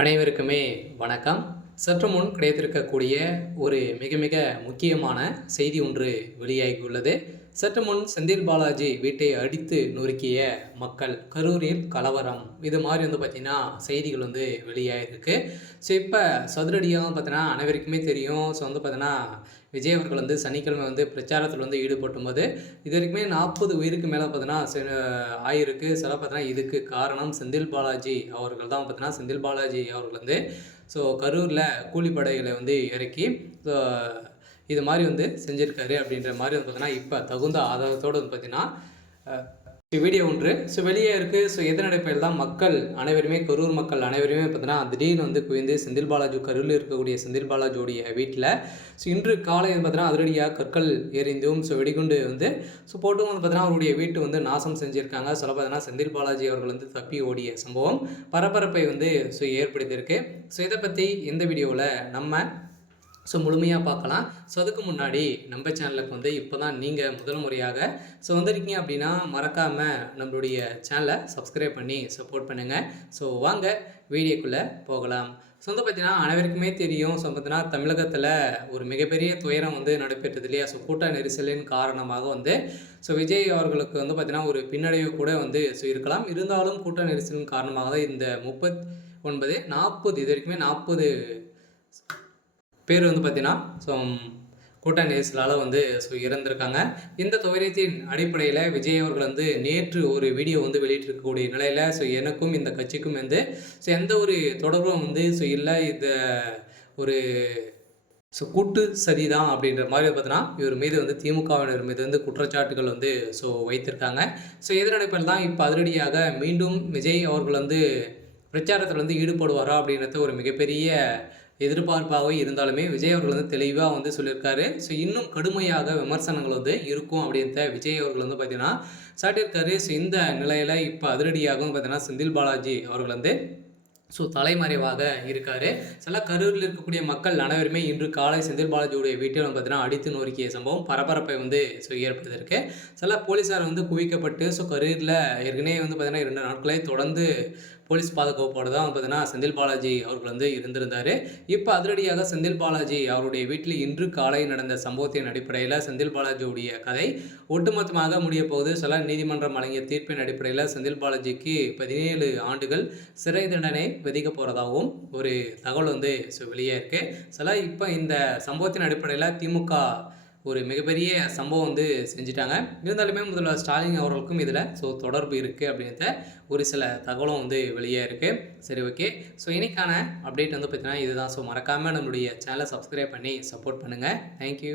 அனைவருக்குமே வணக்கம். சற்று முன் கிடைத்திருக்கக்கூடிய ஒரு மிக மிக முக்கியமான செய்தி ஒன்று வெளியாகியுள்ளது. சற்று முன் செந்தில் பாலாஜி வீட்டை அடித்து நொறுக்கிய மக்கள் கரூரில் கலவரம். இது மாதிரி வந்து பார்த்திங்கன்னா செய்திகள் வந்து வெளியாகிருக்கு ஸோ இப்போ சதுரடியாக பார்த்தீங்கன்னா அனைவருக்குமே தெரியும். ஸோ வந்து பார்த்தீங்கன்னா விஜய் அவர்கள் வந்து சனிக்கிழமை வந்து பிரச்சாரத்தில் வந்து ஈடுபட்டும் போது இது வரைக்குமே நாற்பது உயிருக்கு மேலே பார்த்தீங்கன்னா ஆயிருக்கு. சில பார்த்தீங்கன்னா இதுக்கு காரணம் செந்தில் பாலாஜி அவர்கள் தான் பார்த்தீங்கன்னா செந்தில் பாலாஜி அவர்கள் வந்து ஸோ கரூரில் கூலிப்படைகளை வந்து இறக்கி ஸோ இது மாதிரி வந்து செஞ்சுருக்காரு அப்படின்ற மாதிரி வந்து பார்த்தீங்கன்னா இப்போ தகுந்த ஆதாரத்தோடு வந்து பார்த்தீங்கன்னா வீடியோ ஒன்று. ஸோ வெளியே இருக்குது ஸோ எதன் அடிப்படையில் தான் மக்கள் அனைவருமே கரூர் மக்கள் அனைவருமே பார்த்தீங்கன்னா திடீர்னு வந்து குவிந்து செந்தில் பாலாஜி கரூரில் இருக்கக்கூடிய செந்தில் பாலாஜியோடைய வீட்டில் ஸோ இன்று காலை வந்து பார்த்தீங்கன்னா அதிரடியாக கற்கள் எரிந்தும் ஸோ வெடிகுண்டு வந்து ஸோ போட்டும் வந்து பார்த்தீங்கன்னா அவருடைய வீட்டு வந்து நாசம் செஞ்சுருக்காங்க. சொல்ல பார்த்தீங்கன்னா செந்தில் பாலாஜி அவர்கள் வந்து தப்பி ஓடிய சம்பவம் பரபரப்பை வந்து ஸோ ஏற்படுத்தியிருக்கு. ஸோ இதை பற்றி இந்த வீடியோவில் நம்ம ஸோ முழுமையாக பார்க்கலாம். ஸோ அதுக்கு முன்னாடி நம்ம சேனலுக்கு வந்து இப்போ தான் நீங்கள் முதல் முறையாக ஸோ வந்திருக்கீங்க அப்படின்னா மறக்காமல் நம்மளுடைய சேனலை சப்ஸ்கிரைப் பண்ணி சப்போர்ட் பண்ணுங்கள் ஸோ வாங்க வீடியோக்குள்ளே போகலாம். ஸோ வந்து பார்த்தீங்கன்னா அனைவருக்குமே தெரியும். ஸோ பார்த்தீங்கன்னா தமிழகத்தில் ஒரு மிகப்பெரிய துயரம் வந்து நடைபெற்றது இல்லையா? ஸோ கூட்ட நெரிசலின் காரணமாக வந்து ஸோ விஜய் அவர்களுக்கு வந்து பார்த்திங்கன்னா ஒரு பின்னடைவு கூட வந்து ஸோ இருக்கலாம். இருந்தாலும் கூட்ட நெரிசலின் காரணமாக தான் இந்த முப்பத் ஒன்பது நாற்பது இது வரைக்குமே நாற்பது பேர் வந்து பார்த்தீங்கன்னா ஸோ கூட்ட நெரிசலால் வந்து ஸோ இறந்திருக்காங்க. இந்த துயரத்தின் அடிப்படையில் விஜய் அவர்கள் வந்து நேற்று ஒரு வீடியோ வந்து வெளியிட்டிருக்கக்கூடிய நிலையில் ஸோ எனக்கும் இந்த கட்சிக்கும் வந்து ஸோ எந்த ஒரு தொடர்பும் வந்து ஸோ இல்லை. இந்த ஒரு ஸோ கூட்டு சதி தான் அப்படின்ற மாதிரி பார்த்தீங்கன்னா இவர் மீது வந்து திமுகவினர் மீது வந்து குற்றச்சாட்டுகள் வந்து ஸோ வைத்திருக்காங்க. ஸோ எதிரடைப்பில் தான் இப்போ அதிரடியாக மீண்டும் விஜய் அவர்கள் வந்து பிரச்சாரத்தில் வந்து ஈடுபடுவாரா அப்படின்றது ஒரு மிகப்பெரிய எதிர்பார்ப்பாகவே இருந்தாலுமே விஜய் அவர்கள் வந்து தெளிவாக வந்து சொல்லியிருக்காரு. ஸோ இன்னும் கடுமையாக விமர்சனங்கள் வந்து இருக்கும் அப்படின்ற விஜய் அவர்கள் வந்து பார்த்தீங்கன்னா சாட்டியிருக்காரு. ஸோ இந்த நிலையில் இப்போ அதிரடியாகவும் பார்த்தீங்கன்னா செந்தில் பாலாஜி அவர்கள் வந்து ஸோ தலைமறைவாக இருக்கார். சில கரூரில் இருக்கக்கூடிய மக்கள் அனைவருமே இன்று காலை செந்தில் பாலாஜியுடைய வீட்டில் பார்த்தீங்கன்னா அடித்து நொறுக்கிய சம்பவம் பரபரப்பை வந்து ஸோ ஏற்படுத்தியிருக்கு. சில போலீஸார் வந்து குவிக்கப்பட்டு ஸோ கரூரில் ஏற்கனவே வந்து பார்த்தீங்கன்னா இரண்டு நாட்களே தொடர்ந்து போலீஸ் பாதுகாப்போடு தான் பார்த்தீங்கன்னா செந்தில் பாலாஜி அவர்கள் வந்து இருந்திருந்தார். இப்போ அதிரடியாக செந்தில் பாலாஜி அவருடைய வீட்டில் இன்று காலை நடந்த சம்பவத்தின் அடிப்படையில் செந்தில் பாலாஜியுடைய கதை ஒட்டுமொத்தமாக முடிய போகுது. சில நீதிமன்றம் வழங்கிய தீர்ப்பின் அடிப்படையில் செந்தில் பாலாஜிக்கு பதினேழு ஆண்டுகள் சிறை தண்டனை விதிக்க போகிறதாகவும் ஒரு தகவல் வந்து வெளியே இருக்குது சில இப்போ இந்த சம்பவத்தின் அடிப்படையில் திமுக ஒரு மிகப்பெரிய சம்பவம் வந்து செஞ்சுட்டாங்க. இருந்தாலுமே முதல்வர் ஸ்டாலின் அவர்களுக்கும் இதில் ஸோ தொடர்பு இருக்குது அப்படின்றத ஒரு சில தகவலும் வந்து வெளியே இருக்குது சரி ஓகே ஸோ இன்னைக்கான அப்டேட் வந்து பார்த்தீங்கன்னா இதுதான். ஸோ மறக்காமல் நம்மளுடைய சேனலை சப்ஸ்கிரைப் பண்ணி சப்போர்ட் பண்ணுங்கள் தேங்க்யூ